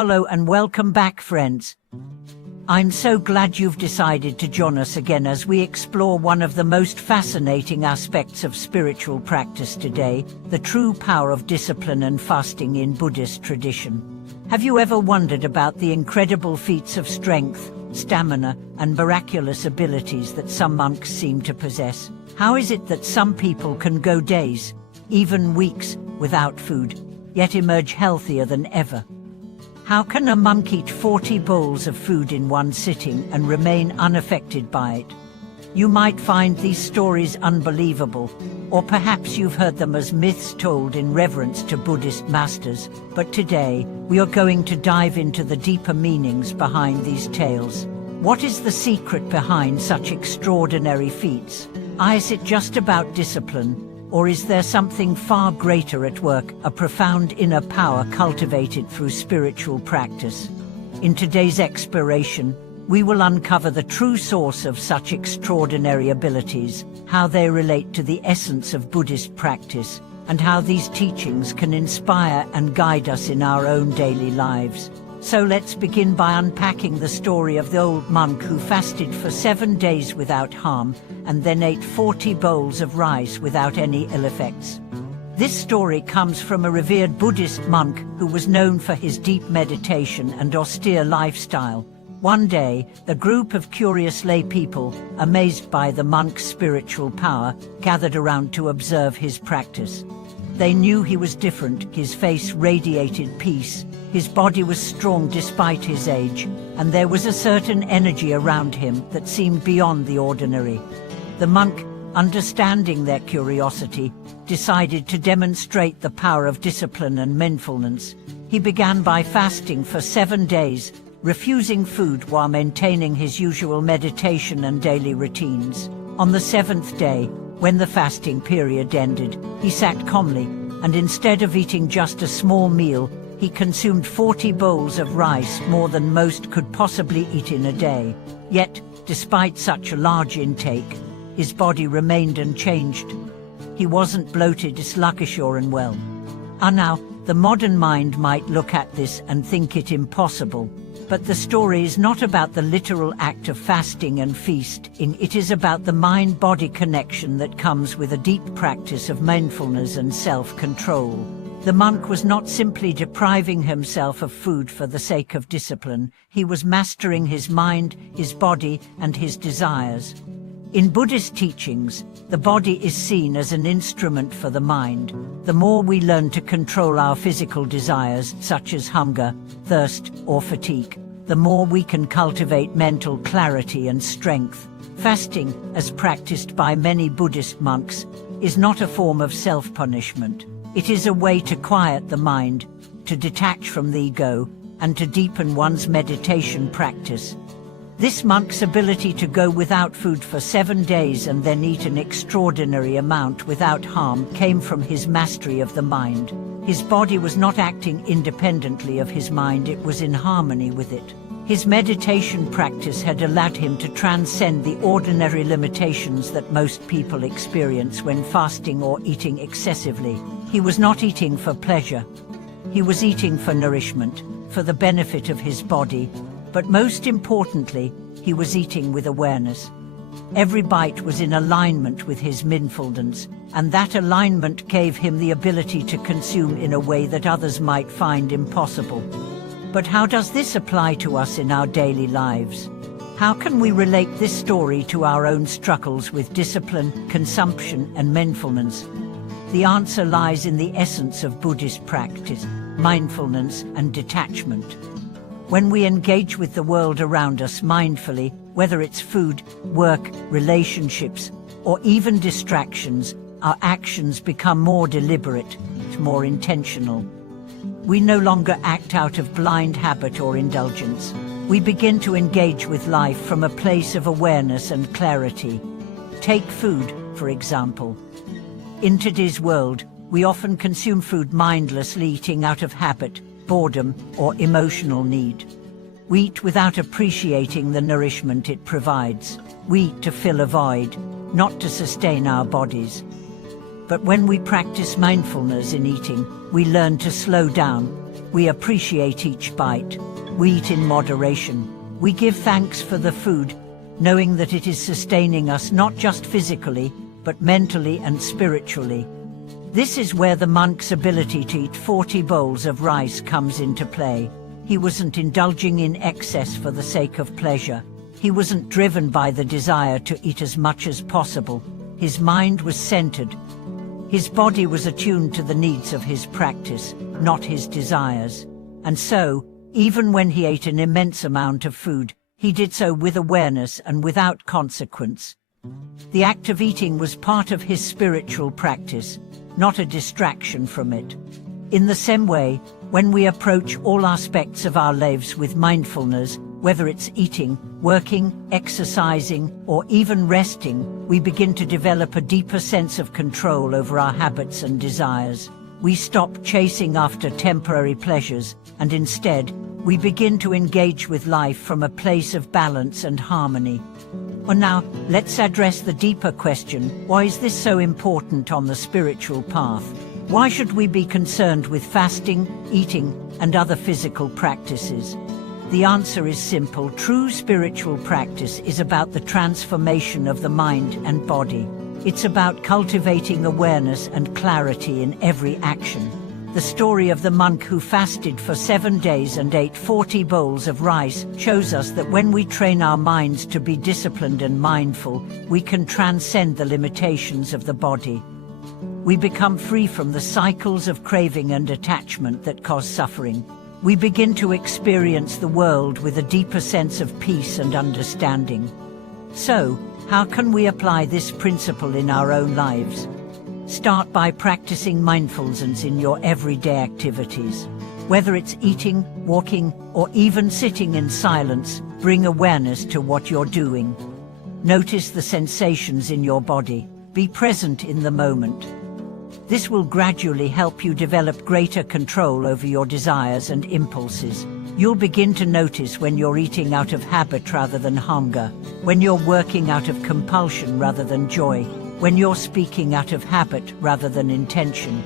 Hello and welcome back, friends. I'm so glad you've decided to join us again as we explore one of the most fascinating aspects of spiritual practice today, the true power of discipline and fasting in Buddhist tradition. Have you ever wondered about the incredible feats of strength, stamina, and miraculous abilities that some monks seem to possess? How is it that some people can go days, even weeks, without food, yet emerge healthier than ever? How can a monk eat 40 bowls of food in one sitting and remain unaffected by it? You might find these stories unbelievable, or perhaps you've heard them as myths told in reverence to Buddhist masters, but today we are going to dive into the deeper meanings behind these tales. What is the secret behind such extraordinary feats? Is it just about discipline? Or is there something far greater at work, a profound inner power cultivated through spiritual practice? In today's exploration, we will uncover the true source of such extraordinary abilities, how they relate to the essence of Buddhist practice, and how these teachings can inspire and guide us in our own daily lives. So let's begin by unpacking the story of the old monk who fasted for 7 days without harm and then ate 40 bowls of rice without any ill effects. This story comes from a revered Buddhist monk who was known for his deep meditation and austere lifestyle. One day, a group of curious lay people, amazed by the monk's spiritual power, gathered around to observe his practice. They knew he was different. His face radiated peace, his body was strong despite his age, and there was a certain energy around him that seemed beyond the ordinary. The monk, understanding their curiosity, decided to demonstrate the power of discipline and mindfulness. He began by fasting for 7 days, refusing food while maintaining his usual meditation and daily routines. On the 7th day, when the fasting period ended, he sat calmly, and instead of eating just a small meal, he consumed 40 bowls of rice, more than most could possibly eat in a day. Yet, despite such a large intake, his body remained unchanged. He wasn't bloated, sluggish or unwell. Now, the modern mind might look at this and think it impossible. But the story is not about the literal act of fasting and feasting. It is about the mind-body connection that comes with a deep practice of mindfulness and self-control. The monk was not simply depriving himself of food for the sake of discipline. He was mastering his mind, his body, and his desires. In Buddhist teachings, the body is seen as an instrument for the mind. The more we learn to control our physical desires, such as hunger, thirst, or fatigue, the more we can cultivate mental clarity and strength. Fasting, as practiced by many Buddhist monks, is not a form of self-punishment. It is a way to quiet the mind, to detach from the ego, and to deepen one's meditation practice. This monk's ability to go without food for 7 days and then eat an extraordinary amount without harm came from his mastery of the mind. His body was not acting independently of his mind, it was in harmony with it. His meditation practice had allowed him to transcend the ordinary limitations that most people experience when fasting or eating excessively. He was not eating for pleasure. He was eating for nourishment, for the benefit of his body, but most importantly, he was eating with awareness. Every bite was in alignment with his mindfulness, and that alignment gave him the ability to consume in a way that others might find impossible. But how does this apply to us in our daily lives? How can we relate this story to our own struggles with discipline, consumption, and mindfulness? The answer lies in the essence of Buddhist practice, mindfulness and detachment. When we engage with the world around us mindfully, whether it's food, work, relationships, or even distractions, our actions become more deliberate, more intentional. We no longer act out of blind habit or indulgence. We begin to engage with life from a place of awareness and clarity. Take food, for example. In today's world, we often consume food mindlessly, eating out of habit, boredom, or emotional need. We eat without appreciating the nourishment it provides. We eat to fill a void, not to sustain our bodies. But when we practice mindfulness in eating, we learn to slow down, We appreciate each bite. We eat in moderation. We give thanks for the food, knowing that it is sustaining us not just physically, but mentally and spiritually. This is where the monk's ability to eat 40 bowls of rice comes into play. He wasn't indulging in excess for the sake of pleasure. He wasn't driven by the desire to eat as much as possible. His mind was centered. His body was attuned to the needs of his practice, not his desires. And so, even when he ate an immense amount of food, he did so with awareness and without consequence. The act of eating was part of his spiritual practice, not a distraction from it. In the same way, when we approach all aspects of our lives with mindfulness, whether it's eating, working, exercising, or even resting, we begin to develop a deeper sense of control over our habits and desires. We stop chasing after temporary pleasures, and instead, we begin to engage with life from a place of balance and harmony. Well, now, let's address the deeper question: why is this so important on the spiritual path? Why should we be concerned with fasting, eating, and other physical practices? The answer is simple. True spiritual practice is about the transformation of the mind and body. It's about cultivating awareness and clarity in every action. The story of the monk who fasted for 7 days and ate 40 bowls of rice shows us that when we train our minds to be disciplined and mindful, we can transcend the limitations of the body. We become free from the cycles of craving and attachment that cause suffering. We begin to experience the world with a deeper sense of peace and understanding. So, how can we apply this principle in our own lives? Start by practicing mindfulness in your everyday activities. Whether it's eating, walking, or even sitting in silence, bring awareness to what you're doing. Notice the sensations in your body. Be present in the moment. This will gradually help you develop greater control over your desires and impulses. You'll begin to notice when you're eating out of habit rather than hunger, when you're working out of compulsion rather than joy, when you're speaking out of habit rather than intention.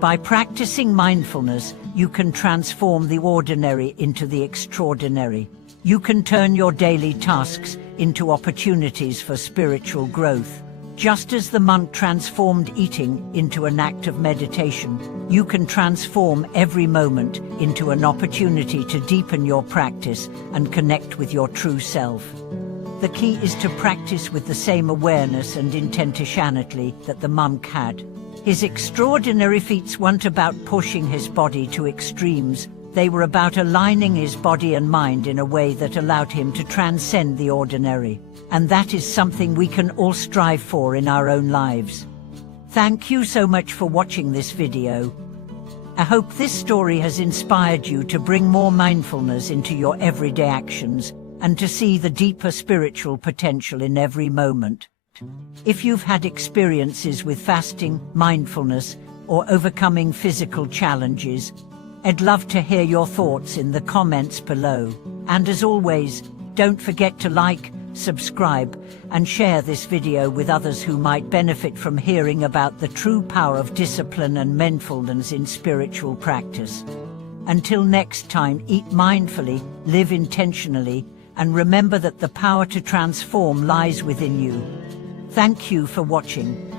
By practicing mindfulness, you can transform the ordinary into the extraordinary. You can turn your daily tasks into opportunities for spiritual growth. Just as the monk transformed eating into an act of meditation, you can transform every moment into an opportunity to deepen your practice and connect with your true self. The key is to practice with the same awareness and intentionality that the monk had. His extraordinary feats weren't about pushing his body to extremes. They were about aligning his body and mind in a way that allowed him to transcend the ordinary. And that is something we can all strive for in our own lives. Thank you so much for watching this video. I hope this story has inspired you to bring more mindfulness into your everyday actions and to see the deeper spiritual potential in every moment. If you've had experiences with fasting, mindfulness, or overcoming physical challenges, I'd love to hear your thoughts in the comments below. And as always, don't forget to like, subscribe, and share this video with others who might benefit from hearing about the true power of discipline and mindfulness in spiritual practice. Until next time, eat mindfully, live intentionally, and remember that the power to transform lies within you. Thank you for watching.